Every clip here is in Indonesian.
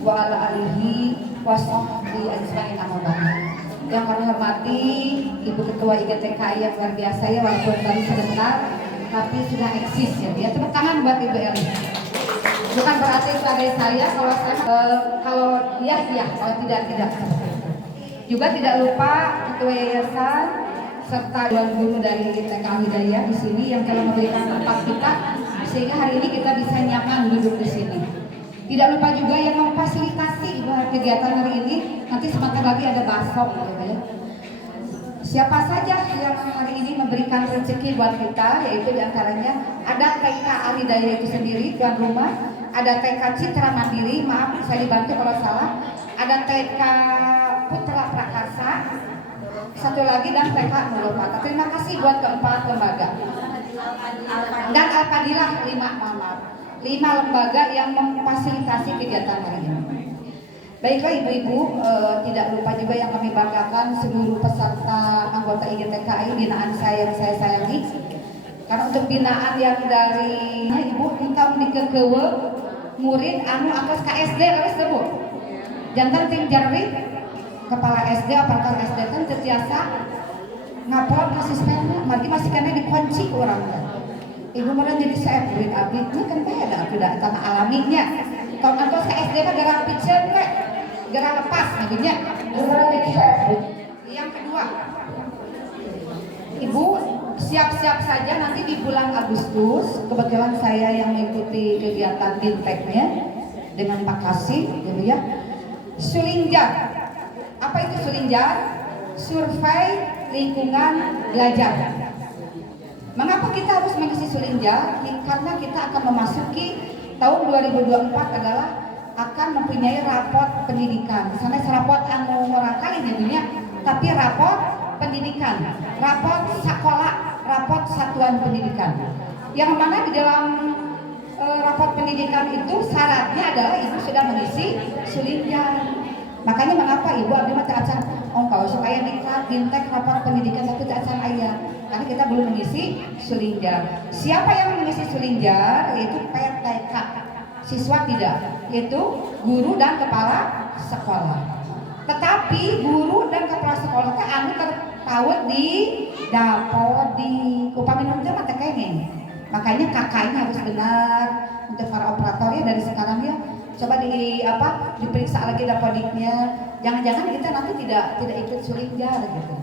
wa ala alihi wa sahbihi ajmain amma ba'du. Yang kami hormati Ibu Ketua IGTKI yang luar biasa ya, walaupun baru sebentar tapi sudah eksis ya. Ya, tepuk tangan buat Ibu Eli. Bukan berarti sebagai saya, kalau iya, kalau tidak. Juga tidak lupa Ketua Yayasan serta Dewan Guru dari TK Hidayah di sini yang telah memberikan tempat kita sehingga hari ini kita bisa nyaman duduk di sini. Tidak lupa juga yang memfasilitasi kegiatan hari ini. Nanti sebentar lagi ada bakso gitu ya. Siapa saja yang hari ini memberikan rezeki buat kita, yaitu diantaranya ada TK Al-Hidayah itu sendiri, tuan rumah, ada TK Citra Mandiri, maaf saya dibantu kalau salah, ada TK Putra Prakarsa, satu lagi dan TK Nurul Fatah. Terima kasih buat keempat lembaga dan Al-Fadilah 5 lembaga yang memfasilitasi kegiatan hari ini. Baiklah ibu-ibu, tidak lupa juga yang kami banggakan seluruh peserta anggota IGTKI binaan saya yang saya sayangi. Karena untuk binaan yang dari ibu kita dikekewe murid anu atas KSD harus sebut. Jantan tim jarwi kepala SD apakah SD kan terbiasa ngapal asistennya, masih kena dikunci orangnya. Ibu mana jadi saya murid abdi ini kan beda tidak tanah alaminya. Kalau antos KSD mah garang piceun we, garang lepas maksudnya. Yang kedua, Ibu siap-siap saja nanti di bulan Agustus. Kebetulan saya yang mengikuti kegiatan Binteknya dengan Pak Kasih, gitu ya. Sulinjar. Apa itu Sulinjar? Survei lingkungan belajar. Mengapa kita harus mengisi Sulinjar? Karena kita akan memasuki tahun 2024 adalah akan mempunyai raport pendidikan. Sana raport anu orang kali jadinya, tapi raport pendidikan, raport sekolah, raport satuan pendidikan. Yang mana di dalam raport pendidikan itu syaratnya adalah ibu sudah mengisi Sulinjar. Makanya mengapa ibu abdi mah acan kalau supaya nikah bintek raport pendidikan tapi acan ayah karena kita belum mengisi Sulinjar. Siapa yang mengisi Sulinjar? Yaitu PTK. Siswa tidak, yaitu guru dan kepala sekolah. Tetapi guru dan kepala sekolah teh anu terpaut di dapodi upami nu teh mah teh kengeng. Makanya kakaknya harus benar untuk para operatornya dari sekarang ya. Coba diperiksa lagi dapodiknya. Jangan-jangan kita nanti tidak ikut Sulinjar gitu.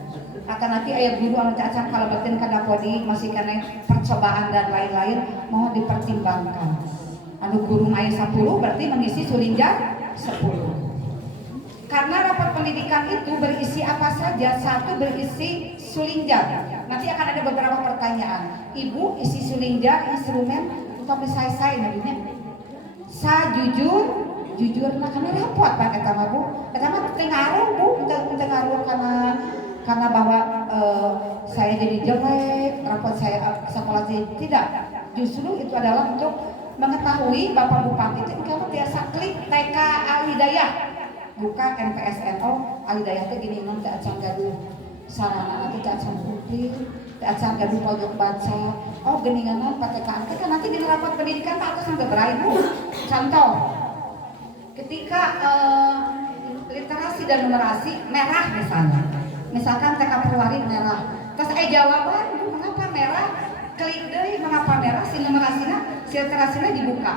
Atau nanti ayah guru anu teh acan kalau batin ka dapodik masih kena percobaan dan lain-lain, mohon dipertimbangkan. Anu guru aya 10 berarti mengisi Sulinjar 10. Karena rapat pendidikan itu berisi apa saja? Satu berisi Sulinjar. Nanti akan ada beberapa pertanyaan. Ibu isi Sulinjar instrumen tapi saya nabinya. Jujur nah karena rapot Pak eta mah Bu. Eta mah teu ngaruh Bu, teu ngaruh karena bahwa saya jadi jelek, rapot saya sekolah tidak. Justru itu adalah untuk mengetahui Bapak Bupati itu kamu biasa klik TK Al-Hidayah, buka MPSNO Al-Hidayah itu gini memang teu acan gaduh sarana nanti teu acan putih, teu acan gaduh pojok baca. Oh geninganan PTK kan nanti di rapot pendidikan Pak atas sampai beribu. Contoh, ketika literasi dan numerasi merah misalnya, misalkan TK Perwari merah, terus jawaban mengapa merah? Klik deh mengapa merah? Si numerasinya, si literasinya dibuka.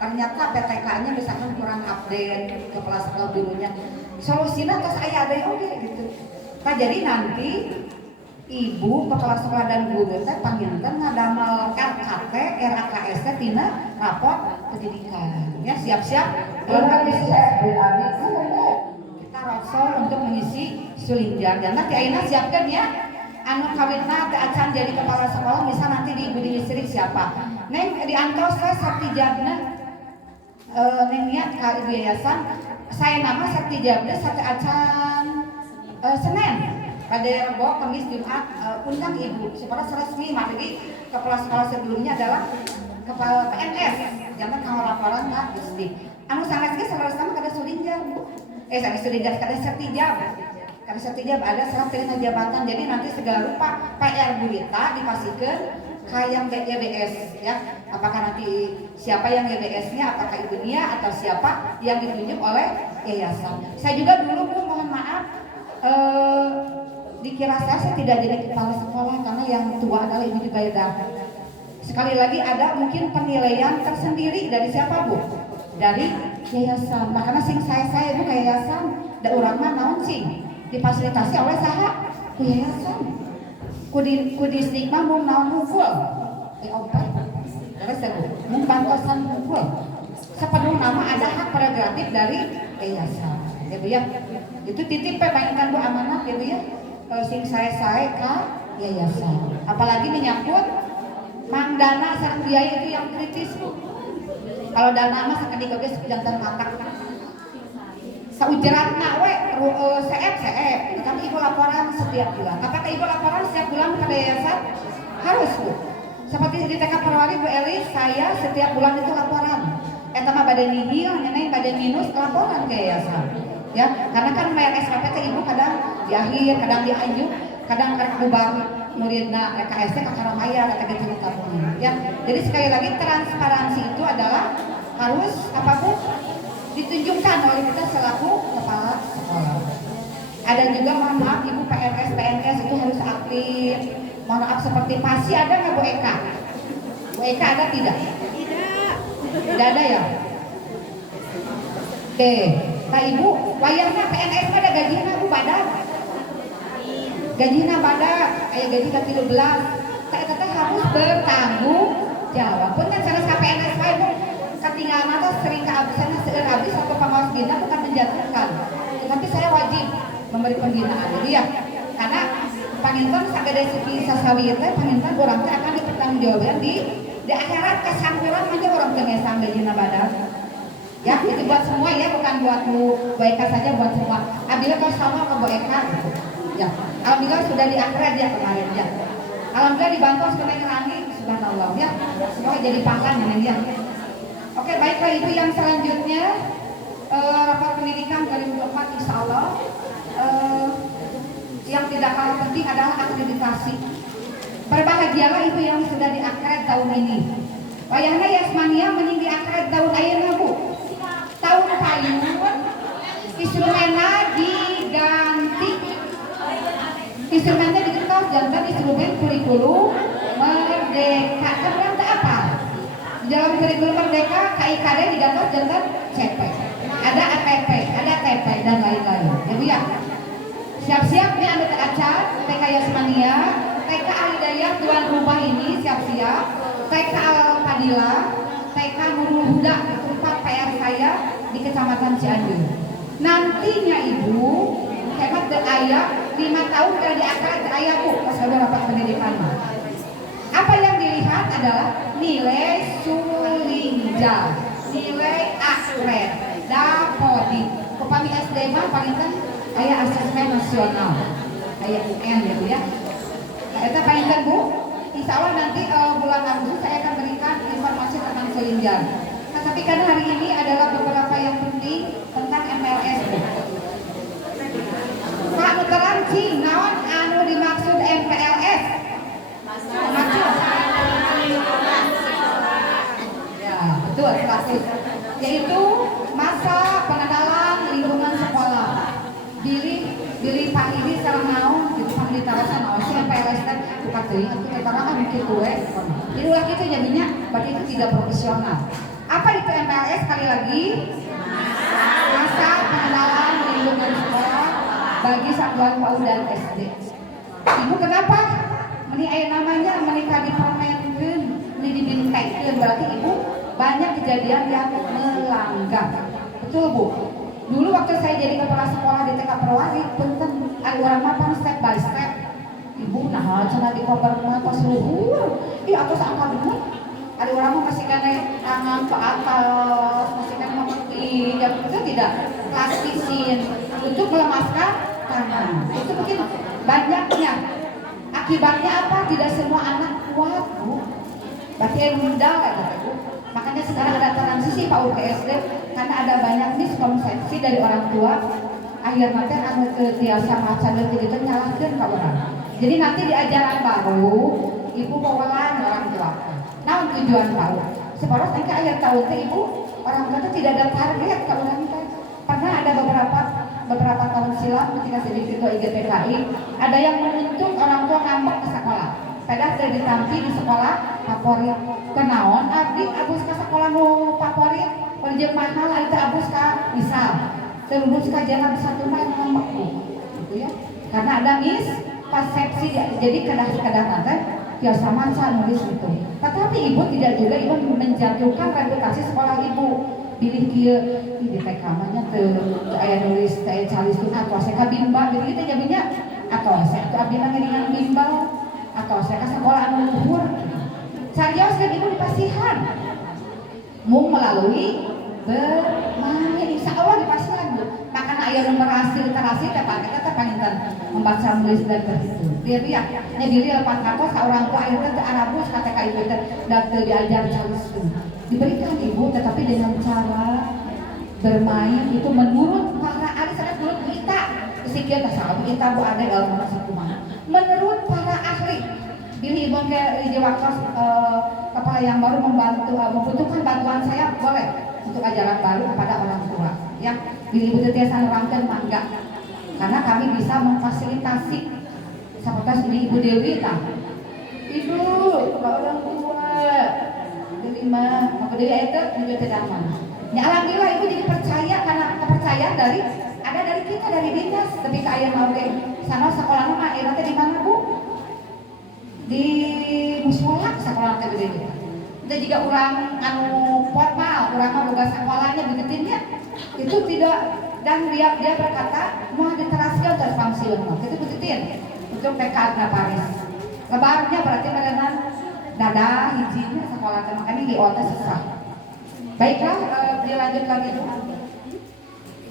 Ternyata PTK-nya misalkan kurang update, kepala sekolah gurunya. Solusinya terus ada gitu. Nah jadi nanti ibu kepala sekolah dan guru teh panggilkan ngadamel RKT, RAKS teh tina raport pendidikan. Ya siap-siap kita roadshow untuk mengisi Sulinjar. Dan nanti ayeuna siapkan ya. Anu kawinna teh acan jadi kepala sekolah misal nanti di ibu listrik siapa? Neng diantos teh Sartijabna neng niat ka ibu yayasan saya nama Sartijabna sate acan Senin pada Rebo, Kamis, Jumat undang ibu supaya resmi materi kepala sekolah sebelumnya adalah kepala PNS jangan kalau laporan Kak Gusti anu sanesnya sama kada Sulinjar Bu sanes Sulinjar kada Sartijab karena setiap ada serah terima jabatan jadi nanti segala rupa PR Burita dipasihkan yang YBS ya. Apakah nanti siapa yang YBS-nya, apakah ibunya atau siapa yang ditunjuk oleh yayasan. Saya juga dulu Bu, mohon maaf, dikira saya tidak jadi kepala sekolah karena yang tua adalah Ibu Jubaida. Sekali lagi ada mungkin penilaian tersendiri dari siapa Bu? Dari yayasan. Nah karena sing saya itu yayasan, da urang mah naon sing difasilitasi oleh saha ku yayasan. Ku distrik mah mung naon hungkul. Opat. Terus ya Bu, mung pantosan hungkul. Sepenuh nama ada hak prerogatif dari yayasan. Ya Bu ya. Itu titip bayangkan Bu amanah ya Bu ya. Sing saya ke yayasan. Apalagi menyangkut mang dana sareng biaya itu yang kritis Bu. Kalau dana mah sakit digawe jantan matak. Saujeratna we CF kami Ibu laporan setiap bulan. Apakah Ibu laporan setiap bulan kepada yayasan? Harus Bu. Seperti di TK Perwali Bu Eli, saya setiap bulan itu laporan. Eta mah bade nihil, nyenain bade minus laporan ke yayasan. Ya, karena kan bayar SPP ke Ibu kadang di akhir, kadang di anjuk, kadang karek bubar muridna RKST ka Karamaya kata gitu ya. Jadi sekali lagi transparansi itu adalah harus apa Bu? Ditunjukkan oleh kita selaku kepala sekolah. Ada juga mohon maaf Ibu PNS itu harus aktif. Mohon maaf seperti PASI ada nggak Bu Eka? Bu Eka ada tidak? Tidak ada ya? Oke, nah Ibu, wayangnya PNS ada gajinya Bu badak. Gajinya badak, kayak gaji ke 13. Kita harus bertanggung jawab. Pun kan salah satu PNS Bu, ketinggalan atau sering kehabisan habis atau pengawas bina bukan menjatuhkan. Tapi saya wajib memberi pembinaan. Jadi ya, karena panginten sagede segi sasawi teh panginten urang teh akan dipertanggungjawabkan di akhirat kesampuran aja orang teh ngesang gajina badak. Ya, itu buat semua ya, bukan buat Bu Eka saja, buat semua. Abdillah kalau sama ke Bu Eka gitu. Ya, alhamdulillah sudah di akhirat ya kemarin ya. Alhamdulillah dibantu sudah ngerangi, subhanallah ya. Semoga jadi pangkat ya. Oke, baiklah Ibu yang selanjutnya rapat pendidikan 2024 insya Allah yang tidak kalah penting adalah akreditasi. Berbahagialah Ibu yang sudah diakred tahun ini. Wayahna Yasmania mending diakred tahun ayeuna Bu. Tahun payun instrumennya diganti. Instrumennya diganti jantan instrumen kurikulum merdeka. Kan berarti apa? Dalam kurikulum merdeka KIKD diganti jantan CP. Ada APP, ada TP dan lain-lain. Ya Bu ya. Siap-siap nih Anda acar TK Yasmania, TK Alidayah Tuan Rumah ini siap-siap. TK Al-Padila, TK Nurul Huda, itu 4 PR saya di Kecamatan Cianjur. Nantinya Ibu, hemat ayah 5 tahun dari diakred ayah Bu, pas sudah dapat pendidikan. Apa yang dilihat adalah nilai sulinja, nilai akred, dapodi. Upami SD mah paling kan ayah asesmen nasional, ayah UN ya Bu ya. Nah, itu paling kan Bu. Insya Allah nanti bulan Agustus saya akan berikan informasi tentang sulinja. Nah, tapi kan hari ini adalah beberapa yang penting tentang MLS. Pak Muteran cing, naon anu dimaksud MPLS? Maksud? Ya, betul, 100. Yaitu masa pengenalan lingkungan sekolah. Bilih Pak ini sareng naon gitu Pak ditarasan naon sih MPLS kan bukan teuing atuh keterangan kitu we. Jadi ulah kitu jadinya berarti itu tidak profesional. Apa itu MPLS sekali lagi? Masa pengenalan lingkungan sekolah bagi satuan PAUD dan SD. Ibu kenapa? Meni aya namanya menikah dipermenkeun, meni dibintekkeun berarti Ibu banyak kejadian yang melanggar. Betul Bu? Dulu waktu saya jadi kepala sekolah di TK Perwali, punten ada orang mapan step by step. Ibu nah cenah di koper mah pas luhur. Ih atos angka dulu. Ada orang mah masih kena tangan ke atas, masih kena mengerti, ya itu tidak plastisin untuk melemaskan tangan. Itu mungkin banyaknya. Akibatnya apa? Tidak semua anak kuat Bu. Berarti yang muda kata Bu. Makanya sekarang ada transisi PAUD ke SD karena ada banyak miskonsepsi dari orang tua. Akhirnya teh anu biasa macan leutik itu nyalahkeun ka urang. Jadi nanti di ajaran baru ibu bawalan orang tua. Nah tujuan PAUD. Seporos engke akhir tahun teh ibu orang tua tuh tidak ada target ke orang teh. Pernah ada beberapa tahun silam ketika saya di IGTKI ada yang menuntut orang tua ngambek ke sekolah. Padahal saya ditampi di sekolah favorit. Kenaon abdi abus ke sekolah nu favorit. Penjeng mahal itu abus ke misal. Terus kajian satu mah ngambek gitu ya. Karena ada persepsi jadi kadang-kadang nanti biasa maca nulis gitu. Tetapi ibu tidak juga ibu menjatuhkan reputasi sekolah ibu. Pilih dia di TK nya teu aya nulis teh calistun atau saya bimba jadi kita jadinya atau saya tuh abdi ngeringan bimbel atau saya ke sekolah anu luhur. Carios kan ibu dipasihan. Mung melalui bermain insya Allah dipasihan bu. Makanya ayah nomor hasil literasi teh pakai teh panginten membaca nulis dan begitu. Dia nya diri lepas kantos orang tua akhirnya teh Arabus kata ka ibu teh dan diajar calistun. Diberikan ibu tetapi dengan cara bermain itu menurut para ahli sangat menurut kita sikit salah kita bu ada dalam satu mana menurut para ahli pilih ibu ke Jawakas kepala yang baru membutuhkan bantuan saya boleh untuk ajaran baru kepada orang tua ya pilih ibu tetiasan rangken mangga karena kami bisa memfasilitasi seperti ini ibu Dewi tak ibu orang tua lima maka dari itu juga tidak aman. Ya alhamdulillah ibu jadi percaya karena kepercayaan dari kita dari dinas. Tapi ke ayah mau sana sekolahnya mah nanti di mana bu? Di musola sekolah nanti begini. Kita juga orang anu formal, orang mah boga sekolahnya begitu itu tidak dan dia berkata mau diterasi atau pensiun itu begitu untuk PK Agna Paris. Lebarnya berarti merenang dadah hijinya sekolah makanya di otak susah. Baiklah dilanjut lagi dulu.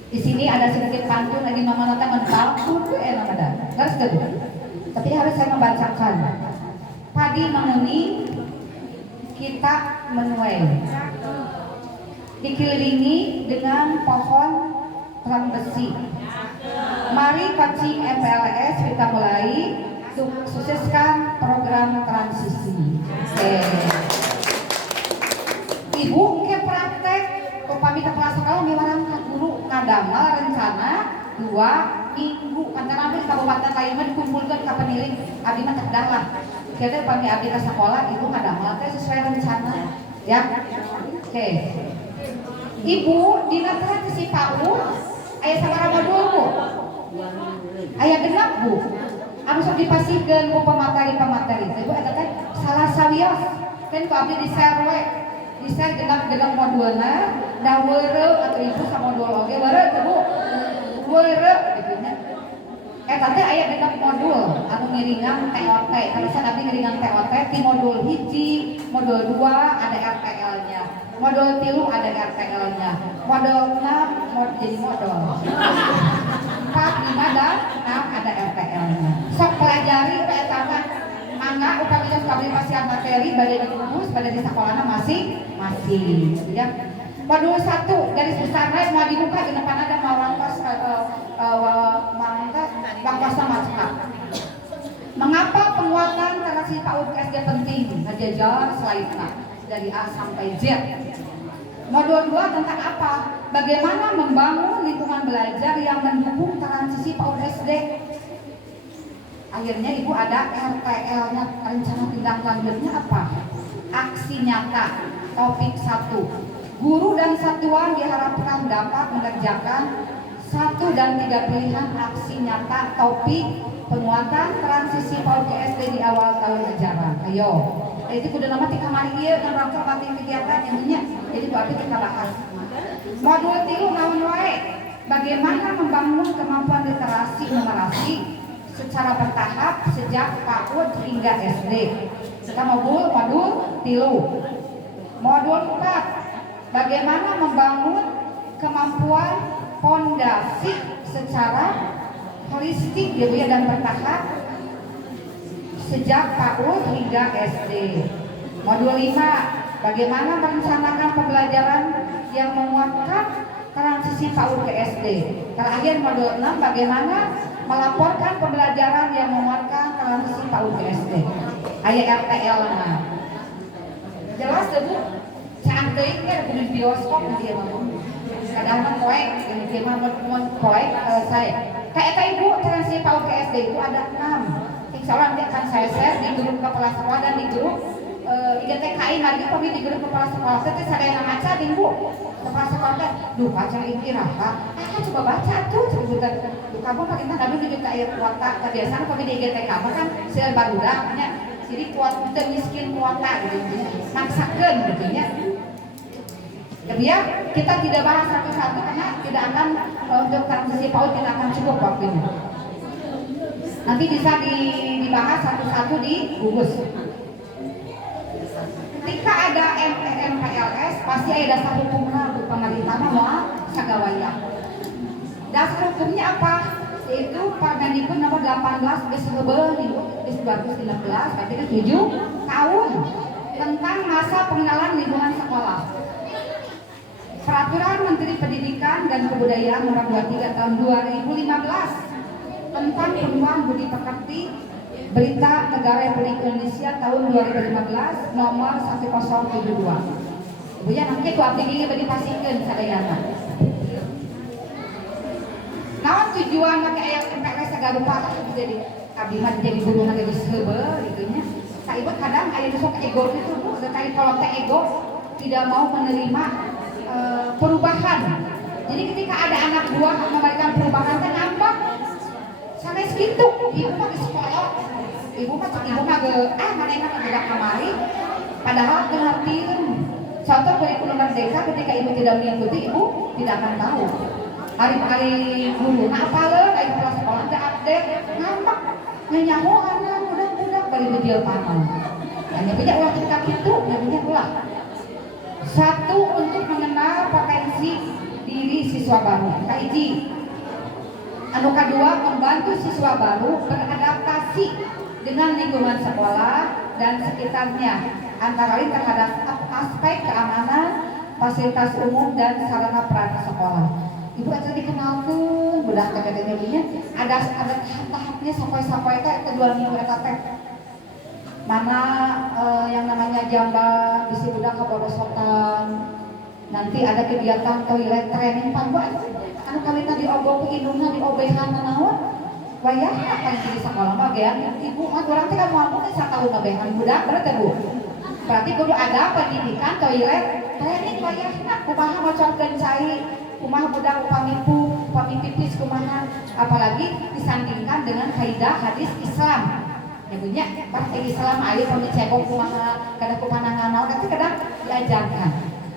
Di sini ada sedikit pantun lagi mama nata mental kudu enak ada. Terus kedua. Tapi harus saya membacakan. Padi menguni kita menuai. Dikelilingi dengan pohon terang besi. Mari coaching MPLS kita mulai sukseskan program transisi. Ibu ke praktek upami ke kelas sekolah miwarang ka guru ngadamel rencana 2 minggu antara abdi kabupaten lain mah dikumpulkeun ka peniring abdi mah teh lah. Kita upami abdi ke sekolah ibu ngadamel teh sesuai rencana ya. Oke. Ibu dina transisi PAUD aya sabaraha modul bu? Aya genep bu. Anu sok dipasihkeun ku pemateri. Ibu eta teh salah sawios kan ku abdi di share we. Di share genep modulna da weureu atuh ibu sa modul oge weureu teh bu. Weureu gitu nya. Eta teh aya genep modul anu ngiringan TOT. Kalisan abdi ngiringan TOT ti modul 1, modul 2 ada RTL-nya. Modul 3 ada RTL-nya. Modul 6 jadi modul. 4, 5 dan 6 ada RTL-nya. Sok pelajari eta mah mangga upami geus kabeh pasian materi bade dikumpul pada di sekolahna masih ya. Modul 1 garis besar naik mau dibuka di depan ada mangkas mangkasna macak. Mengapa penguatan transisi PAUD SD penting? Ngajajar slide-na dari A sampai Z. Modul 2 tentang apa? Bagaimana membangun lingkungan belajar yang mendukung transisi PAUD SD. Akhirnya ibu ada RTL-nya, rencana tindak lanjutnya apa? Aksi nyata, topik 1. Guru dan satuan diharapkan dapat mengerjakan 1 dan 3 pilihan aksi nyata topik penguatan transisi PAUD SD di awal tahun ajaran. Ayo. Jadi kudu nama tika mari ieu ngan rangka mati kegiatan yang nya. Jadi berarti kita bahas. Modul 3 naon wae? Bagaimana membangun kemampuan literasi numerasi secara bertahap sejak PAUD hingga SD. Kita modul 3. Modul 4. Bagaimana membangun kemampuan fondasi secara holistik gitu ya dan bertahap sejak PAUD hingga SD. Modul 5, bagaimana merencanakan pembelajaran yang menguatkan transisi PAUD ke SD. Terakhir modul 6, bagaimana melaporkan pembelajaran yang menguatkan transisi PAUD ke SD. aya RTL na jelas tuh Bu cantik kan di bioskop dia ngomong kadang mah koek yang dia mah koek saya kayak ibu transisi PAUD ke SD itu ada 6. Insya Allah nanti akan saya share di grup kepala sekolah dan di grup IGTKI nanti kami di grup kepala sekolah itu saya yang ngaca di Bu kepala sekolah kan duh baca ini raha coba baca tuh sebutan kamu pakai mana dulu juga ayat kuota kebiasaan kami di IGTK kan sel barudak jadi kuat miskin kuota gitu maksakan gitu ya. Jadi ya kita tidak bahas satu-satu karena tidak akan untuk transisi PAUD tidak akan cukup waktunya. Nanti bisa dibahas satu-satu di gugus. Ketika ada MPLS pasti ada dasar hukumnya untuk pemerintah mau sagawaya. Dasar hukumnya apa? Yaitu Permendikbud nomor 18 bis 2016 berarti kan 7 tahun tentang masa pengenalan lingkungan sekolah. Peraturan Menteri Pendidikan dan Kebudayaan nomor 23 tahun 2015 tentang penurunan budi pekerti Berita Negara Republik Indonesia tahun 2015 nomor 1072. Ibu ya nanti itu abdi gini badi pasingkeun sadayana. Naon tujuan make aya MPLS sagarupa jadi abdi mah jadi guru mah geus heubeul gitu nya. Ibu kadang aya sok ego itu Bu, sekali kalau teh ego tidak mau menerima perubahan. Jadi ketika ada anak buah memberikan perubahan teh nampak sampai segitu ibu mah di sekolah ibu mah ge manehna gerak kamari padahal ngertiin contoh kurikulum merdeka ketika ibu tidak mengikuti ibu tidak akan tahu hari-hari guru nah apaleun aya kelas sekolah teh update nampak nyanyaho anak budak-budak bari video panel hanya beda ulah kita kitu nya ulah. Satu, untuk mengenal potensi diri siswa baru. Kaiji. Anu kedua, membantu siswa baru beradaptasi dengan lingkungan sekolah dan sekitarnya, antara lain terhadap aspek keamanan, fasilitas umum dan sarana prasarana sekolah. Ibu aja dikenalkan, budak tegak-tegaknya ada tahap-tahapnya sampai teh kedua minggu eta teh. Mana yang namanya jamban bisi budak kaborosotan nanti ada kegiatan toilet training pangguan anu kawin tadi obok indungna di obehan naon wayah apa yang di sekolah mah gean ibu mah urang teh moal teh satahun obehan budak berarti Bu berarti kudu ada pendidikan toilet training wayahna kumaha moconkeun cai kumaha budak upami pipis kumaha apalagi disandingkan dengan kaidah hadis Islam ya punya partai Islam ayo kami cebok kumaha kada kupanangan naon tapi kadang diajarkan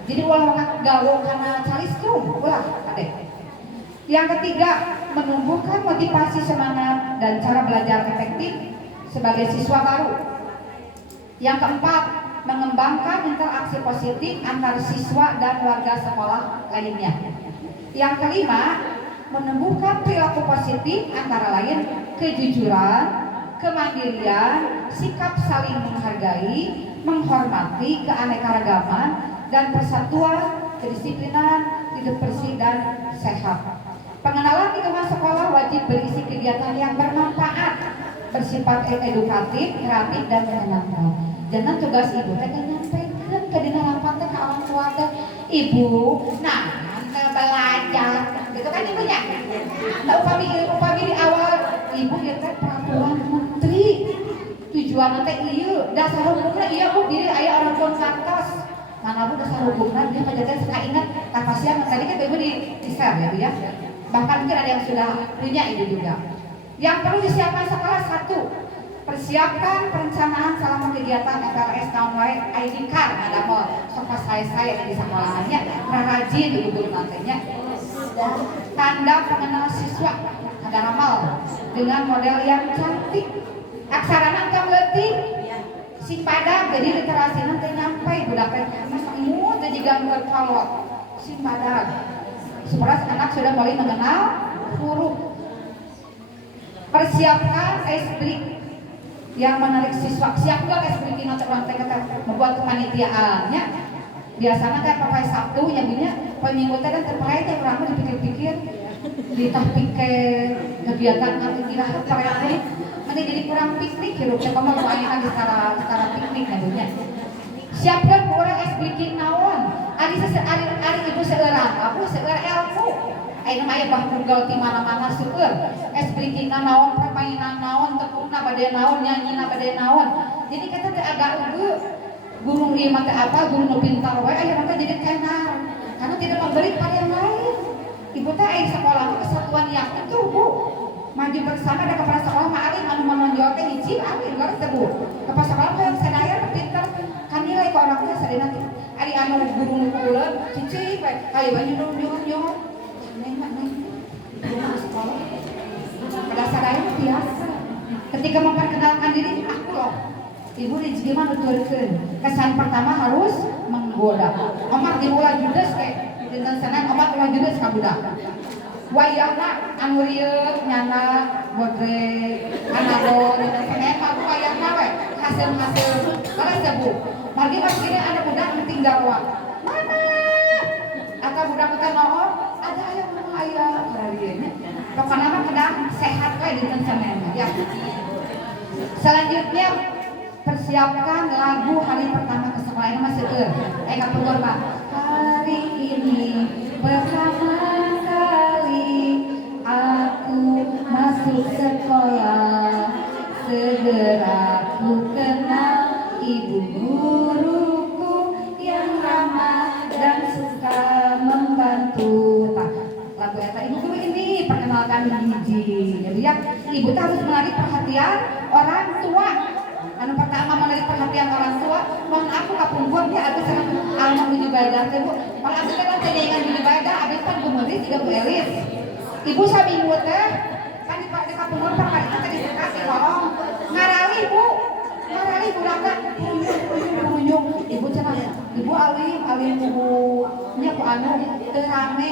jadi ulah gawe kana calistung ulah ade. Yang ketiga menumbuhkan motivasi semangat dan cara belajar efektif sebagai siswa baru. Yang keempat mengembangkan interaksi positif antar siswa dan warga sekolah lainnya. Yang kelima menumbuhkan perilaku positif antara lain kejujuran, kemandirian, sikap saling menghargai, menghormati keanekaragaman dan persatuan, kedisiplinan, hidup bersih dan sehat. Pengenalan lingkungan sekolah wajib berisi kegiatan yang bermanfaat, bersifat edukatif, kreatif dan menyenangkan. Jangan tugas ibu teh nyampaikan ke dina lapan teh ka orang tua teh, ibu, nah belajar, gitu kan ibunya. Nah, upami di awal ibu ya teh peraturan menteri tujuan teh ieu dasar hukumna ieu Bu diri aya orang tua kantos mana Bu dasar hukumna dia menjaga suka ingat kapasian tadi kan ibu di share ya Bu ya bahkan mungkin ada yang sudah punya ini juga yang perlu disiapkan sekolah. Satu, persiapkan perencanaan selama kegiatan MPLS tahun wae ID card ada mau sopa saya di sekolahannya rajin ibu nantinya tanda pengenal siswa ada ramal dengan model yang cantik aksarana engkau letih si padat jadi literasi nanti nyampe budak teh semua jadi gangguan kolot si padat supaya anak sudah mulai mengenal huruf. Persiapkan esbrik yang menarik siswa siap gak esbrik nanti orang teh membuat kepanitiaannya biasanya kan pakai Sabtu yang punya peminggu teh dan terpelai teh orang dipikir-pikir ditah pikir kegiatan nanti kira terpelai Nanti jadi kurang piknik hirup teh kamu main lagi secara piknik nantinya. Siapkan orang es bikin naon. Ari ibu seurang, aku seueur ilmu. Ayeuna mah aya bah Google di mana-mana seueur. Es bikin naon, permainan naon, tekuna bade naon, nyanyina bade naon. Jadi kita teh agak eueuh. Guru ieu mah teh apa, guru nu pintar wae aya mah jadi tenar. Karena tidak memberi pada yang lain. Ibu teh aya sekolah kesatuan yakin tuh, Bu. Maju bersama ada kepala sekolah mah ari anu menonjol teh hiji ari luar teh Bu. Kepala sekolah mah sadaya pintar kan nilai ke orang teh sadena teh. Ari anu guru nu keuleun cicing bae. Hayu nyuruh neng mah neng. Guru sekolah. Pada sadaya mah biasa. Ketika memperkenalkan diri aku loh. Ibu rezeki mah nuturkeun. Kesan pertama harus menggoda. Omar diulah judes teh. Dinten Senin Omar ulah judes ka budak. Wayahna anu rieu nyana bodrek anado dinten Senin mah wayahna we hasil-hasil balas teh Bu. Margi pas kira ada budak nu tinggal wa. Mama. Ata budak teh naon? Ada aya mah aya kalian. Pokona mah kedah sehat we dinten Senin ya. Selanjutnya persiapkan lagu hari pertama ke sekolah ini masih kapur Pak. Hari ini pertama kali aku masuk sekolah, segera ku kenal ibu guruku yang ramah dan suka membantu. Lagu eta ibu guru ini perkenalkan hiji. Jadi ya ibu harus menarik perhatian orang tua. Anu pertama menarik perhatian orang tua, mohon aku kapungkur ya aku sangat alma menuju ibadah teh Bu. Kalau aku kan teh jangan menuju ibadah, abis kan gemeris juga Bu Elis. Ibu saminggu teh kan di kapungkur perkali teh dikasih kolong. Ngarali Bu. Ngarali budak uyung. Ibu cenah. Ibu alim ibu nya ku anu teu rame.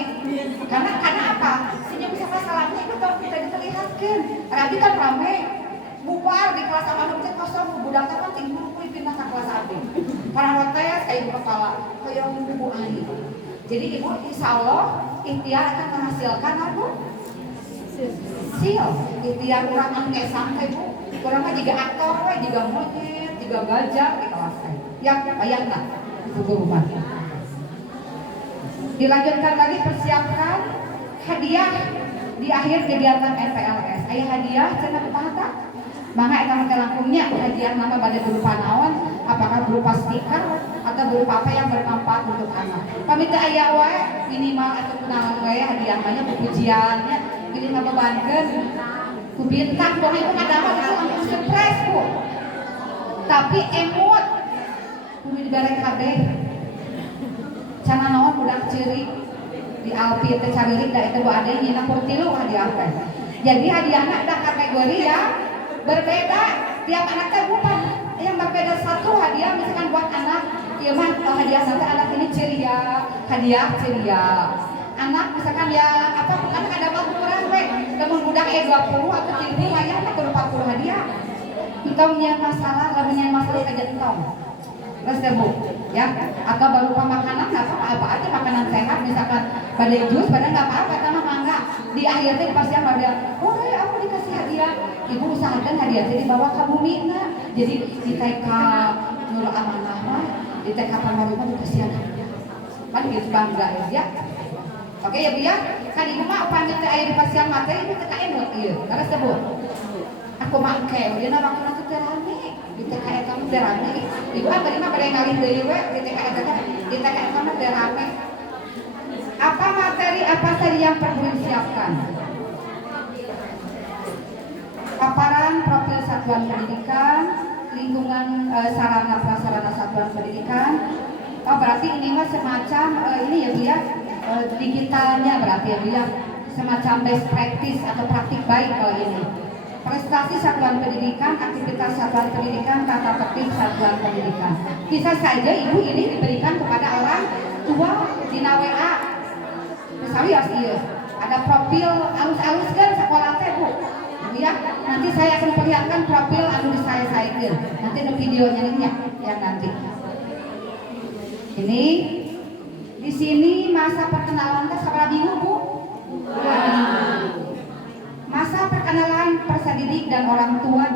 Karena apa? Senyum sama salamnya itu tong kita dilihatkeun. Rabi kan rame. Bubar di kelas anu teh kosong budak teh kan tinggal kuy pindah ke kelas abi. Para teh kayak ibu kepala kayak ibu ari. Jadi ibu insyaallah ikhtiar akan menghasilkan apa? Sil. Ikhtiar urang anu ngesang teh Bu. Urang mah jiga aktor we, jiga monyet, jiga gajah di kelas teh. Ya bayangna itu guru mah. Dilanjutkan lagi persiapkan hadiah di akhir kegiatan NPLS. Aya hadiah cenah kumaha? Maka eta teh langkungnya hadiah nama bade berupa naon, apakah berupa stiker atau berupa apa yang bermanfaat untuk anak. Pamit aya wae minimal atau kunaon wae hadiah banyak pujiannya, jadi ngabebankeun ku bintang dong itu ngadaman itu langsung stres Bu. Tapi emut kudu dibareng kabeh. Cana naon budak ceurik di Alpi teh caririk da eta Bu ade nyina purtilu hadiah teh. Jadi hadiahna ada kategori ya berbeda, tiap anak teh bukan yang berbeda. Satu hadiah misalkan buat anak ya mah hadiah satu anak ini ceria, hadiah ceria. Anak misalkan ya apa bukan ada kurang we lamun budak 20 atau 30 aya anak kudu 40 hadiah. Entongnya masalah lamunnya masalah ka jentong. Terus Bu ya, atau berupa makanan enggak apa-apa aja makanan sehat misalkan badai jus padahal enggak apa-apa sama mangga. Di akhirnya pasti ada, "Oh, aku dikasih hadiah." Ibu usahakan hadiah teh dibawa ke bumi na. Jadi di TK Nurul Amanah mah, di TK Pamarima dikasih hadiah. Kan gitu bangga ya. Oke ya Bu ya. Kan ibu mah pamit teh aya di pasian materi ibu teh kaemut ieu. Terus sebut. Aku mah engke, dia na waktu teh rame. Di TK eta mah teh rame. Ibu abadi mah bade ngalih deui we di TK eta teh. Di TK eta mah teh rame. Apa materi apa saja yang perlu disiapkan? Paparan profil satuan pendidikan, lingkungan sarana prasarana satuan pendidikan. Oh berarti ini mah semacam ini ya Bu ya, digitalnya berarti ya Bu ya, semacam best practice atau praktik baik kalau ini. Prestasi satuan pendidikan, aktivitas satuan pendidikan, tata tertib satuan pendidikan. Bisa saja ibu ini diberikan kepada orang tua di WA. Misalnya ya, ada profil alus-alus kan sekolah teh Bu. Ya, nanti saya akan perlihatkan profil anu saya nanti ada videonya nih ya nanti. Ini di sini masa perkenalan teh sabar minggu Bu? 2 minggu. Masa perkenalan peserta didik dan orang tua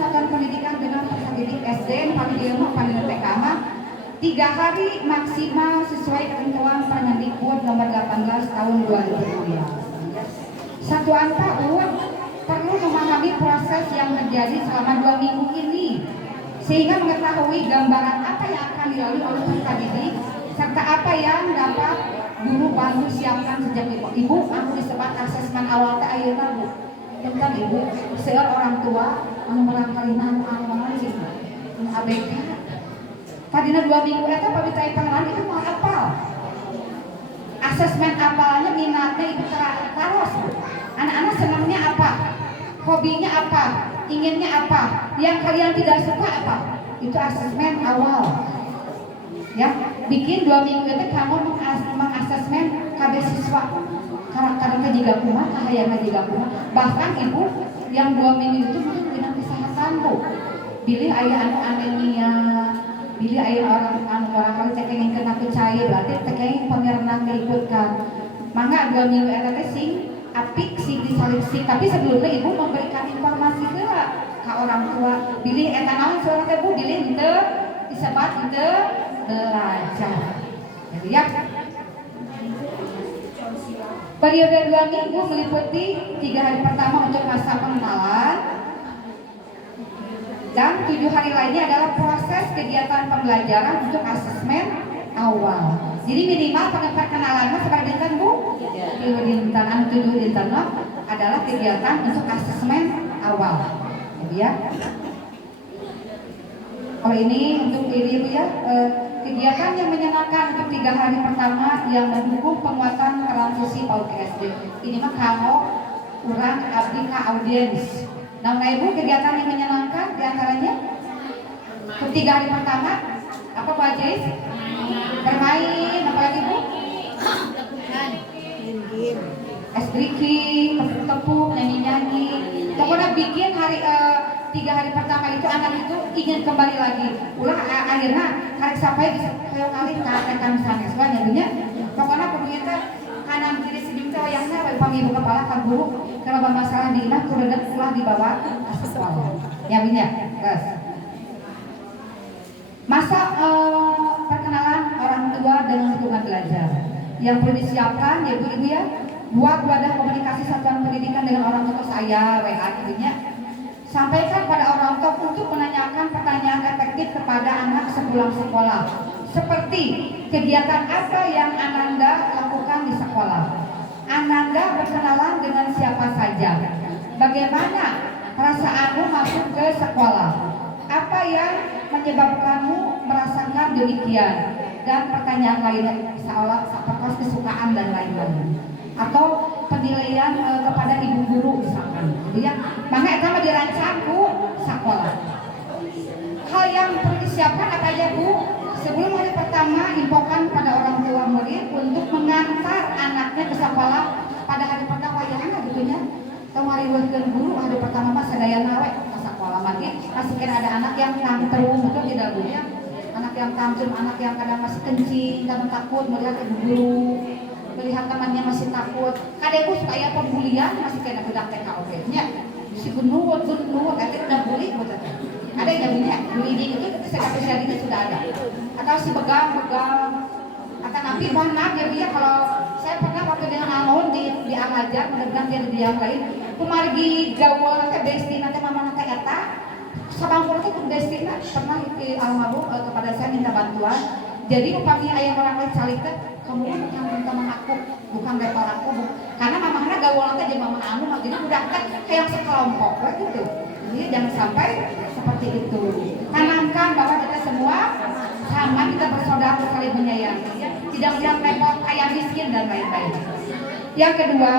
satuan pendidikan dengan peserta didik SD, paling ilmu, paling TK 3 hari maksimal sesuai ketentuan Permendikbud nomor 18 tahun 2012. Satuan PAUD perlu memahami proses yang terjadi selama 2 minggu ini sehingga mengetahui gambaran apa yang akan dilalui oleh peserta didik serta apa yang dapat guru bantu siapkan sejak ibu aku disebut asesmen awal teh ayeuna Bu. Tentang ibu seueur orang tua anu merangkali anu sih anu ABK. Tadina 2 minggu eta pabita pengenalan itu mau apal. Asesmen apalnya minatnya ibu taros. Anak-anak senangnya apa? Hobinya apa? Inginnya apa? Yang kalian tidak suka apa? Itu asesmen awal. Ya, bikin 2 minggu itu kamu mengasesmen KB siswa. Karakternya juga kumat, kahayana juga kumat. Bahkan ibu yang 2 minggu itu mungkin dengan kesehatan Bu. Pilih ayah anu anemia, pilih ayah orang kali tekengin kena percaya, berarti tekengin pengerenang diikutkan. Mangga 2 minggu itu sing apik sing diseleksi, tapi sebelumnya ibu memberikan informasi ke orang tua. Pilih etanol suara ibu, pilih ente disebat ente belajar. Jadi ya. Periode 2 minggu meliputi 3 hari pertama untuk masa pengenalan dan 7 hari lainnya adalah proses kegiatan pembelajaran untuk asesmen awal. Jadi minimal perkenalannya seperti dinten Bu, dinten anu 7 dinten adalah kegiatan untuk asesmen awal. Jadi ya. Kalau ini untuk diri ya, kegiatan yang menyenangkan untuk 3 hari pertama yang mendukung penguatan transisi PAUD ke SD. Ini mah kalau kurang abdi ka audiens. Nah, Ibu kegiatan yang menyenangkan diantaranya untuk 3 hari pertama apa Pak Jais? Bermain, apa lagi Bu? Es breaking, tepuk-tepuk, nyanyi-nyanyi. Pokoknya bikin hari 3 hari pertama itu anak itu ingin kembali lagi. Ulah akhirnya hari sampai bisa kali katakan misalnya semuanya dunia. Pokoknya kudunya teh kanan kiri senyum teh wayangna bae pangibu kepala ka guru kalau bermasalah di imah kuredet ulah dibawa ke sekolah. Ya Bu ya. Terus. Masa perkenalan orang tua dengan lingkungan belajar. Yang perlu disiapkan ya Bu Ibu ya. Buat wadah komunikasi satuan pendidikan dengan orang tua saya WA intinya. Sampaikan pada orang tua untuk menanyakan pertanyaan efektif kepada anak sepulang sekolah. Seperti kegiatan apa yang Ananda lakukan di sekolah? Ananda berkenalan dengan siapa saja? Bagaimana perasaanmu masuk ke sekolah? Apa yang menyebabkanmu merasakan demikian? Dan pertanyaan lainnya seolah seperti kesukaan dan lain-lain. Atau penilaian kepada ibu guru misalkan. Ya, maka itu mah dirancang Bu sekolah. Hal yang perlu disiapkan apa aja Bu? Sebelum hari pertama infokan pada orang tua murid untuk mengantar anaknya ke sekolah pada hari pertama ya gitu nya. Kemarin wekeun guru hari pertama mah sadayana we ke sekolah mati masih ada anak yang tantrum betul tidak Bu ya? Anak yang tantrum, anak yang kadang masih kencing, kadang takut melihat ibu guru. Melihat temannya masih takut. Kadang suka ya pembulian masih kena budak TK oke nya. Si gunung ada udah bully buat ada yang punya bullying itu secara spesial itu sudah ada. Atau si begang atau nabi mana ya kalau saya pernah waktu dengan alun di Al-Hajar mendengar di yang lain kumargi gaul nanti besti nanti mama nanti eta sabangkul itu besti pernah almarhum kepada saya minta bantuan. Jadi upami ayah orang lain calik teh kamu bukan teman aku, bukan level aku, karena mamahnya gaul aja mama anu, jadi udah kan kayak sekelompok, gitu. Jadi jangan sampai seperti itu. Tanamkan bahwa kita semua sama, kita bersaudara saling menyayangi, ya. Tidak melihat level kaya miskin dan lain-lain. Yang kedua,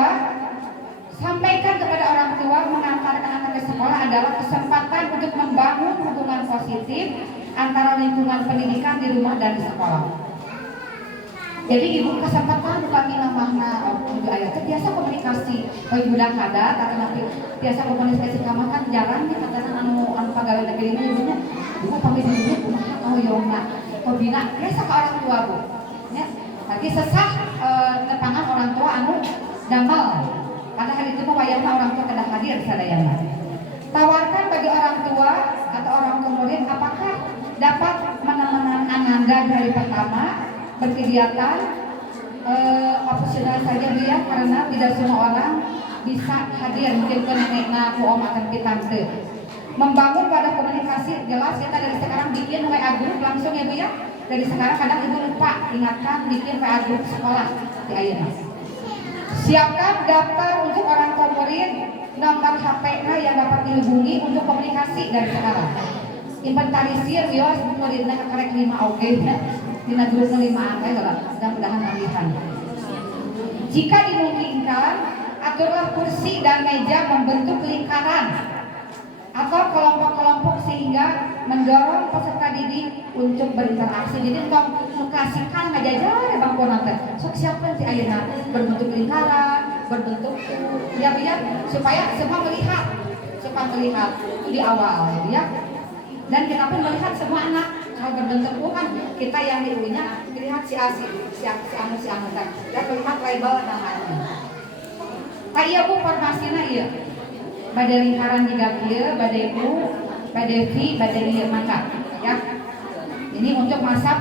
sampaikan kepada orang tua mengantarkan anak ke sekolah adalah kesempatan untuk membangun hubungan positif antara lingkungan pendidikan di rumah dan di sekolah. Jadi ibu kesempatan kami namanya ibu ayah biasa komunikasi ibu dan kada tapi nanti biasa komunikasi kamar kan jarang nih kata anu pegawai negeri ini ibunya ibu kami dulunya kumaha kau yona kau bina biasa ke orang tua Bu ya lagi sesah ketangan orang tua anu damel pada hari itu wayangna orang tua kada hadir sadayana Tawarkan bagi orang tua atau orang tua murid apakah dapat menemani Ananda di hari pertama berkegiatan opsional saja Bu ya, karena tidak semua orang bisa hadir, mungkin ke nenek ku om akan tante. Membangun pada komunikasi jelas kita dari sekarang bikin WA group langsung ya Bu ya. Dari sekarang kadang ibu lupa ingatkan bikin WA group sekolah di ayeuna. Siapkan daftar untuk orang tua murid, nomor HP-nya yang dapat dihubungi untuk komunikasi dari sekarang. Inventarisir wios muridnya kekarek 5 oke. Dina grup 5 angka lah, mudah-mudahan namihan. Jika dimungkinkan, aturlah kursi dan meja membentuk lingkaran atau kelompok-kelompok sehingga mendorong peserta didik untuk berinteraksi. Jadi kalau kasihkan ngajajar bang ponate, sok siapkan si ayeuna berbentuk lingkaran, berbentuk ya supaya semua melihat itu di awal ya. Dan kita pun melihat semua anak kalau berbentuk kan kita yang di nya melihat si anu dan melihat label namanya. Pak iya Bu formasinya iya. Pada lingkaran juga kieu, badai Bu, badai Vi, badai ieu maka ya. Ini untuk masa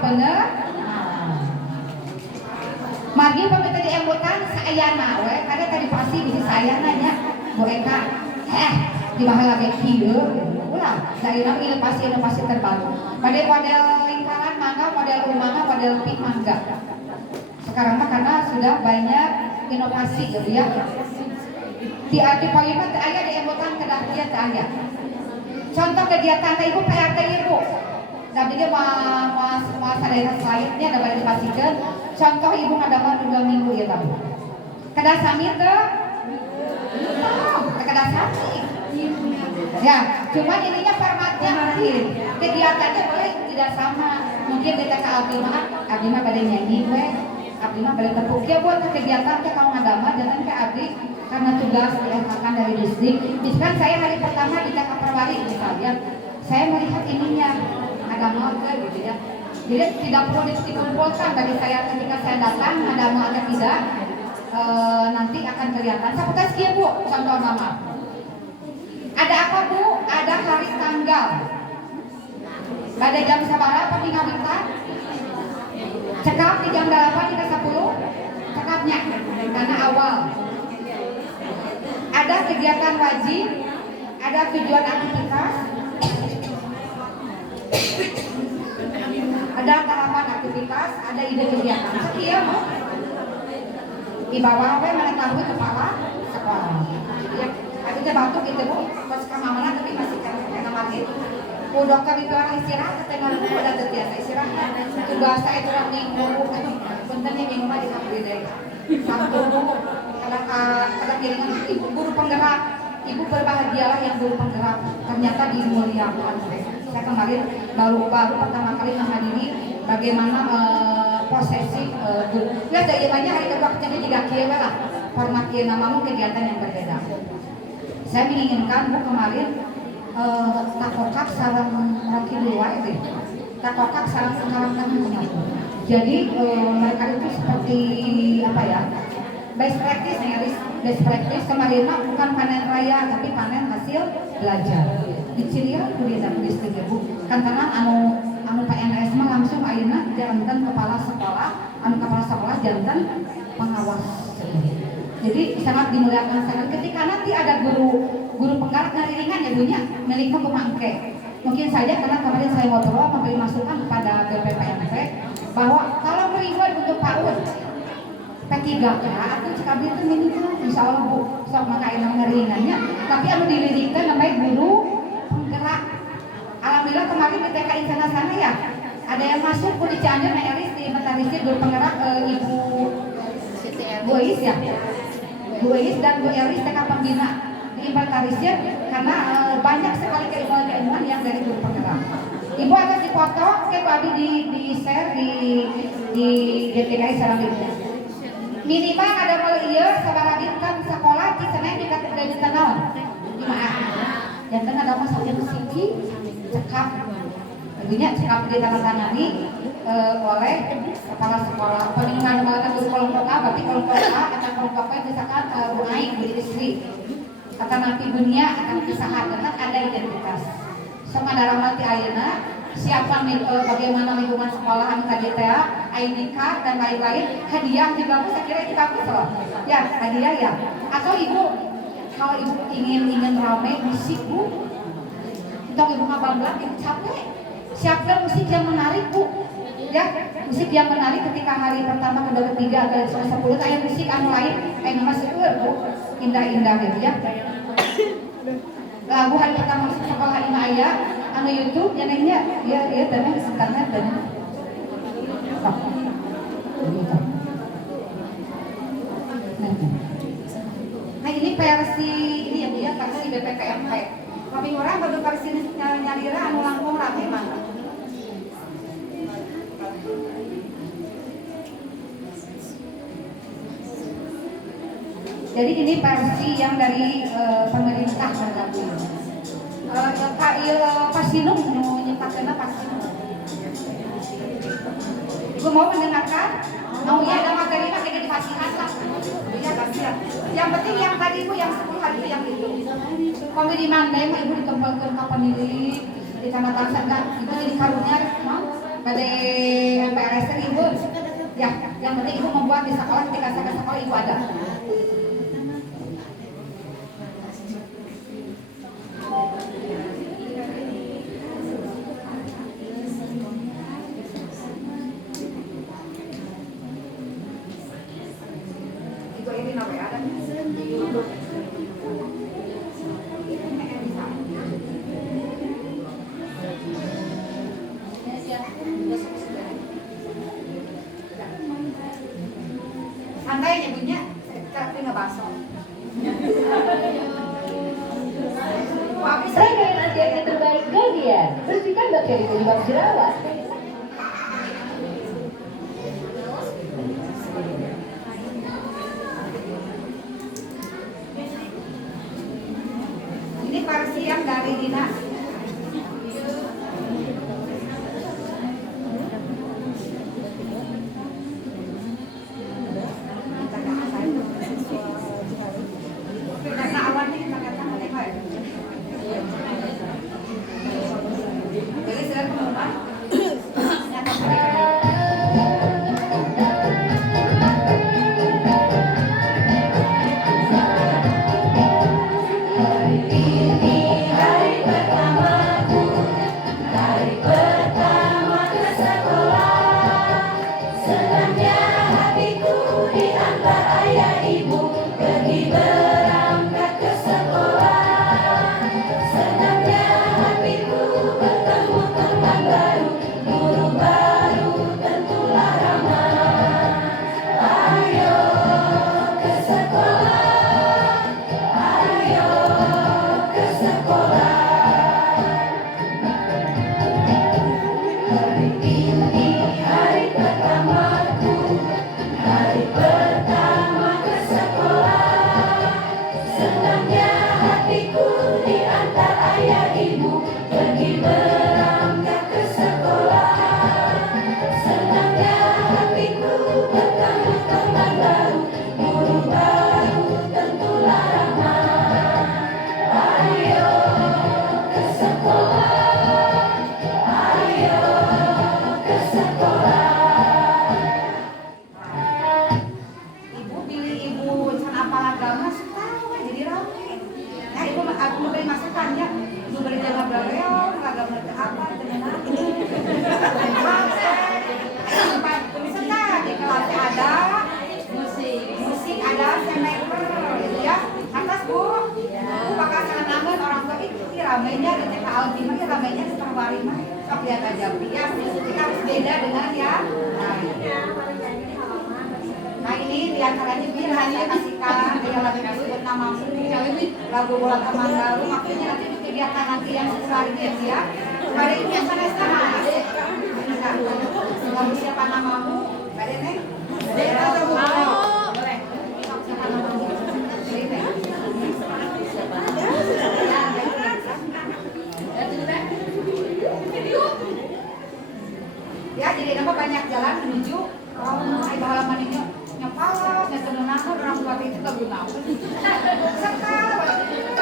Margi pamit di embutan saayana we, kada tadi pasti bisa saayana nya. Bu Eka, di bahala ge kieu. Ulah, daerah inovasi terbaru. Pada model lingkaran mangga, model rumah, model pik mangga. Sekarang mah karena sudah banyak inovasi gitu ya. Di payungan teh aya di embutan kedah kieu teh aya. Contoh kegiatan teh ibu PRT ibu. Tapi dia mas daerah slide-nya ada balik dipasikeun. Contoh ibu ngadamel 2 minggu ya tahu. Kedah sami teh. Kedah sami. Ya, cuma ininya formatnya mungkin kegiatannya boleh tidak sama. Mungkin di TK abdi mah pada nyanyi we, abdi mah pada tepuk ya buat kegiatan teh kalau ngadama jangan ke abdi karena tugas diangkatkan dari distrik. Misalkan saya hari pertama di TK Perwali misalnya, saya melihat ininya ngadama gitu ya. Jadi tidak perlu dikumpulkan bagi saya ketika saya datang ngadama atau tidak, nanti akan kelihatan. Saputas kieu Bu, contoh nama. Ada apa Bu? Ada hari tanggal. Pada jam sabaraha pergi ngabintan? Cekap di jam 8 hingga 10? Cekapnya karena awal. Ada kegiatan wajib, ada tujuan aktivitas, ada tahapan aktivitas, ada ide kegiatan. Sekian mau di bawah apa mengetahui kepala sekolah. Kita batuk gitu Bu, pas kamar tapi masih kamar itu. Udah kami orang istirahat, tengah udah terbiasa istirahat. Tugas saya itu orang minggu, punten nih minggu mah di kampung deh. Sabtu, kadang piringan ibu guru penggerak, ibu berbahagialah yang guru penggerak. Ternyata dimuliakan. Saya kemarin baru pertama kali menghadiri bagaimana prosesi guru. Lihat dari banyak hari kedua jadi 3 kilo lah. Format namamu kegiatan yang berbeda. Saya menginginkan Bu kemarin takokak sarang rakil luar deh. Takokak sarang sekarang kan punya. Jadi mereka itu seperti apa ya? Best practice nih, best practice kemarin mah bukan panen raya tapi panen hasil belajar. Di Ciria kuliah di distrik Bu. Kantanan anu PNS mah langsung ayeuna janten kepala sekolah, kepala sekolah janten pengawas. Jadi sangat dimuliakan sangat ketika nanti ada guru penggerak ngariringan ya Bunya miliknya pemangke. Mungkin saja karena kemarin saya ngobrol memberi masukan kepada BPPMP bahwa kalau meribuan untuk PAUD P3K atau CKB itu minimal insya Allah Bu sok maka enak ngariringannya tapi anu dilidikkan namanya guru penggerak. Alhamdulillah kemarin di TKI sana ya ada yang masuk Bu di Cianjur Elis di inventarisir guru penggerak Ibu Bu Ais ya Bu Ais dan Bu Elis TK Pembina diinventarisir karena banyak sekali keilmuan yang dari guru penggerak. Ibu akan dipoto, kayak Bu Abi di share di GTKI sareng ibu. Minimal ada kalau iya sabaraha dinten sekolah di Senen di dinten naon? Jumaah. Janten ada mah saja siji cekap. Ibunya cekap ditandatangani oleh kepala sekolah. Peningkatan guru kelompok A, berarti kelompok A atau kelompok B misalkan Bu Aing, Bu Istri. akan nanti dunia akan kisah tetap ada identitas sama dalam nanti ayeuna siapa bagaimana lingkungan sekolah anu tadi teh ID card dan lain-lain hadiah juga saya kira itu bagus loh ya hadiah ya atau ibu kalau ibu ingin ramai musik bu untuk ibu ngabamblang ibu capek siapkan musik yang menarik bu ya musik yang menarik ketika hari pertama kedua ketiga atau semester 10 kayak musik anu lain kayak nama seueur bu indah-indah gitu ya lagu hari pertama sekolah ini aya anu YouTube nyanyinya ya dan internet dan nah ini versi ini ya bu ya versi BPPMP tapi orang baru versi nyalira anu langkung rame mah jadi ini versi yang dari pemerintah lagu Pasino nyiptakeunna Pasino. Ibu mau mendengarkan? Oh ya ada materi mah kayak di Fasihat lah. Ya kasihan. Yang penting yang tadi ibu yang 10 hari yang itu. Komedi Mandai mah ibu dikembangkan ke penilik di Kecamatan Senggang. Ibu jadi karunia mau pada PRS ibu. Ya, yang penting ibu membuat di sekolah ketika saya ke sekolah ibu ada. Santai nyebutnya, tapi nggak baso. Rangkaian acara yang terbaik Guardian, bersihkan bakteri penyebab jerawat. Ini versi yang dari dinas. Ramainya di TK Altima ya ramainya di Perwari mah sok lihat aja ya kita harus beda dengan yang lain. Nah ini diantaranya pilihan saya kasihkan yang lagu disebut namamu lagu Bulan Kamanggaru maksudnya nanti di kegiatan nanti yang sesuai itu ya pada ini yang sana lagu siapa namamu pada ini boleh siapa namamu ya jadi nama banyak jalan menuju ibu halaman ini nyepal, nyetenang orang tua itu kegunaan sekali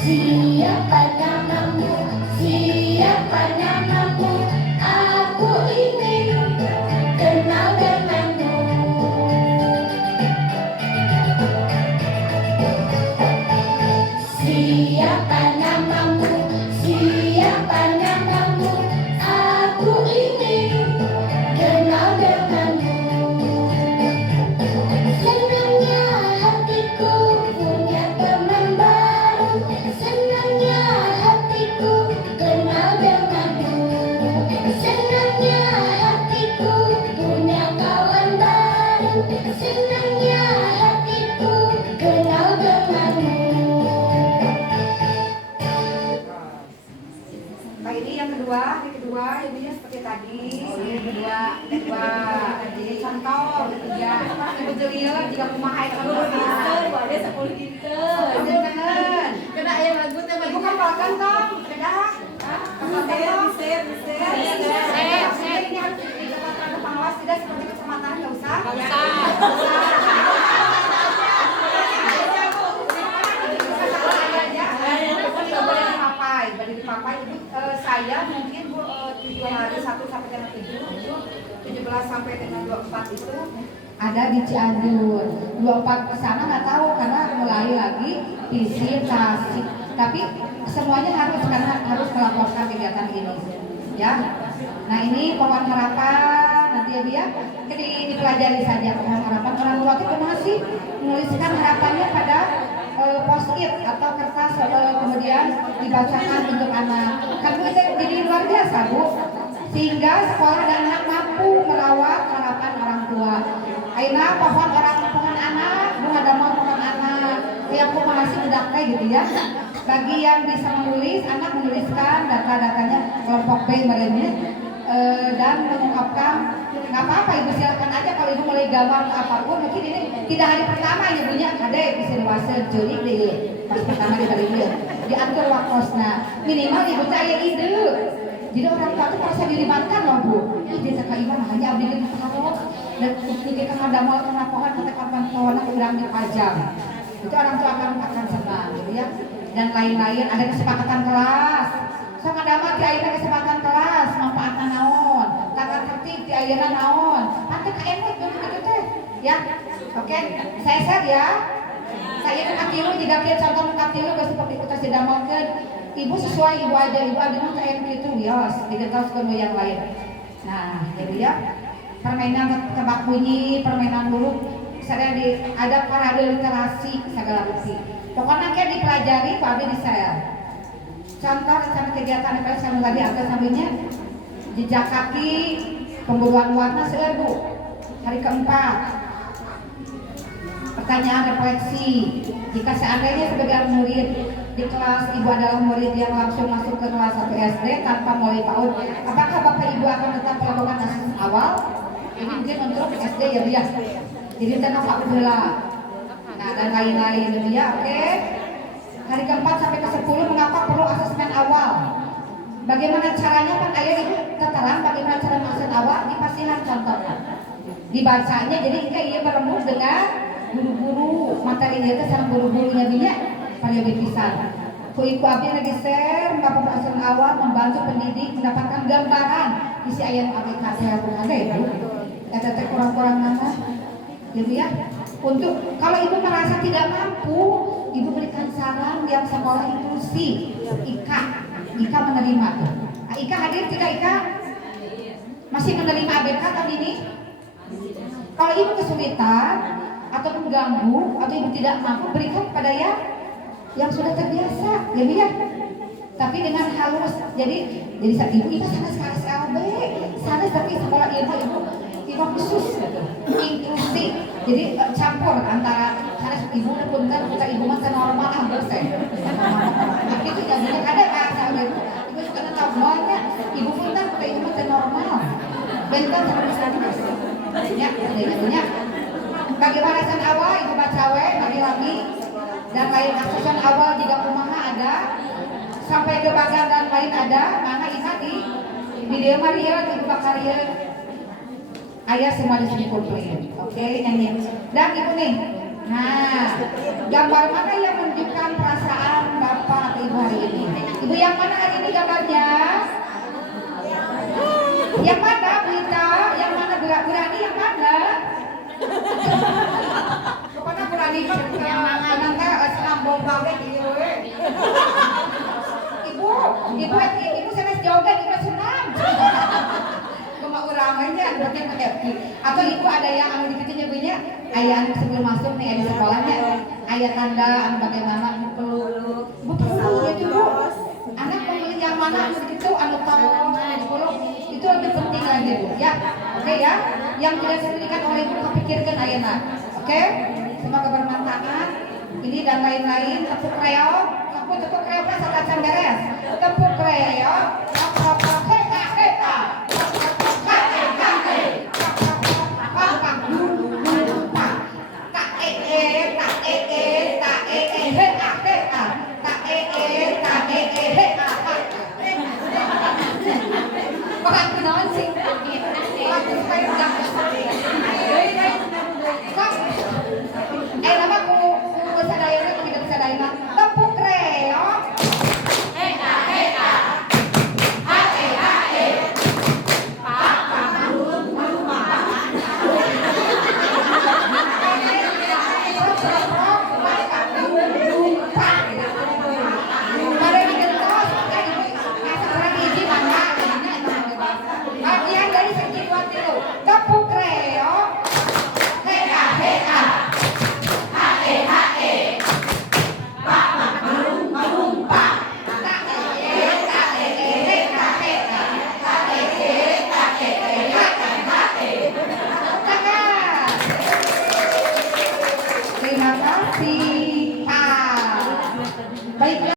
Siapa namamu? Siapa namamu? Aku ingin kenal denganmu. Siapa namamu? Siapa namamu? Aku ingin kenal denganmu. Senangnya hatiku punya teman baru. Senangnya hatiku kenal denganmu. Senangnya hatiku punya kawan baru. Senangnya hatiku kenal denganmu. Nah ini yang kedua ini seperti tadi. Yang kedua. Jadi contoh ketiga. Ibu Jelia jika kumaha eta Ada 10 pinter. Bener. Kena aya lagu teh Ibu kan makan dong. Kedah. Bisa. Ini harus dikatakan pengawas tidak seperti kecamatan nggak usah. Papai itu saya mungkin Bu 7 hari 1 sampai dengan 17 sampai dengan 24 itu ada di Cianjur. 24 ke sana nggak tahu karena mulai lagi isi Tasik. Tapi semuanya harus melaporkan kegiatan ini. Ya. Nah, ini pohon harapan nanti ya Bu ya. Jadi dipelajari saja pohon harapan. Orang tua itu masih menuliskan harapannya pada post-it atau kertas kemudian dibacakan untuk anak. Kan Bu itu jadi luar biasa Bu, sehingga sekolah dan anak mampu merawat harapan orang tua. Aina pohon anak, bunga damai pohon anak. Yang kumahasi budak teh gitu ya. Bagi yang bisa menulis, anak menuliskan data-datanya kelompok B merenya dan mengungkapkan. Nggak apa-apa Ibu silakan aja kalau Ibu mulai gambar apapun. Mungkin ini tidak hari pertama ya punya ada bisa dewasa jeli deh pas pertama di kali ini diatur wakosna minimal Ibu saya ide. Jadi orang tua itu merasa dilibatkan loh Bu. Ide teka Ibu hanya abdi di taruh dan pikir kang ada mal kena pohon kata kapan pohon urang dipajang. Itu orang tua akan senang gitu ya. Dan lain-lain ada kesepakatan kelas. Sama damai di akhirnya kesempatan kelas manfaatnya naon tata tertib di akhirnya naon nanti kaenet gitu teh ya. Oke, saya share ya. Saya kan akilu jika kita contoh akilu gak seperti kita sudah makan ibu sesuai ibu aja ibu ada nang kayak gitu bios digetos ke yang lain. Nah jadi ya permainan tebak bunyi permainan huruf saya ada parade literasi segala bukti pokoknya kayak dipelajari Pak Abi di saya. Contoh rencana kegiatan MPS yang tadi ada sampingnya jejak kaki, pemburuan warna Bu. Hari keempat. Pertanyaan refleksi. Jika seandainya sebagai murid di kelas Ibu adalah murid yang langsung masuk ke kelas 1 SD tanpa mulai PAUD, apakah Bapak Ibu akan tetap melakukan asesmen awal? Ini mungkin untuk SD ya Bu ya. Jadi tenang Pak Bela. Nah dan lain-lain Bu ya. Oke. Hari keempat sampai ke-10 mengapa perlu asesmen awal? Bagaimana caranya kan ayah itu terang bagaimana cara asesmen awal dipastikan contohnya. Dibacanya jadi ia berembus dengan guru-guru materi itu sama guru-gurunya dia pada berpisah. Ibu Abi lagi share mengapa asesmen awal membantu pendidik mendapatkan gambaran isi ayat ABK ada Ibu. Ada kurang-kurang mana? Gitu ya. Untuk kalau Ibu merasa tidak mampu, Ibu berikan saran yang sekolah inklusi. Ika menerima tuh. Ika hadir tidak Ika? Masih menerima ABK tahun ini? Kalau Ibu kesulitan atau mengganggu atau Ibu tidak mampu berikan kepada yang sudah terbiasa, ya Bu ya. Tapi dengan halus. Jadi saat Ibu sana sekarang SLB, sana tapi sekolah Ibu khusus gitu. Inklusi. Jadi campur antara sana Ibu dan punten kita Ibu mah normal hampir saya. Itu jadinya ada bahasa Ibu suka normalnya Ibu punten kita Ibu mah normal. Bentar sama sana ya. Bagaimana asesmen awal Ibu baca lagi dan lain asesmen awal jika kumaha ada sampai ke bagan dan lain ada mana ingat di video Maria Ibu Bakaria ayah semua di sini komplit. Oke, nyanyi. Dan Ibu nih. Nah, gambar mana yang menunjukkan perasaan Bapak Yang mana hari ini gambarnya? Yang mana Berita? Yang mana Berani? Yang mana? Kepada Berani yang nanti senam bomba ibu sana joget ibu senam. Cuma uramanya bukan happy. Atau ibu ada yang anu dikit nyebutnya ayah anu sebelum masuk nih di sekolahnya ayah tanda anu bagaimana betul itu bu. Anak pemilih yang mana anu gitu anu tahu itu lebih penting lagi bu ya. Oke ya. Yang tidak diberikan oleh ibu pikirkan ayana. Oke. Semoga bermanfaat. Ini dan lain-lain tepuk reog. Tepuk reog sampai can beres. Tepuk reog. Lama ku sadayana ku tidak sadayana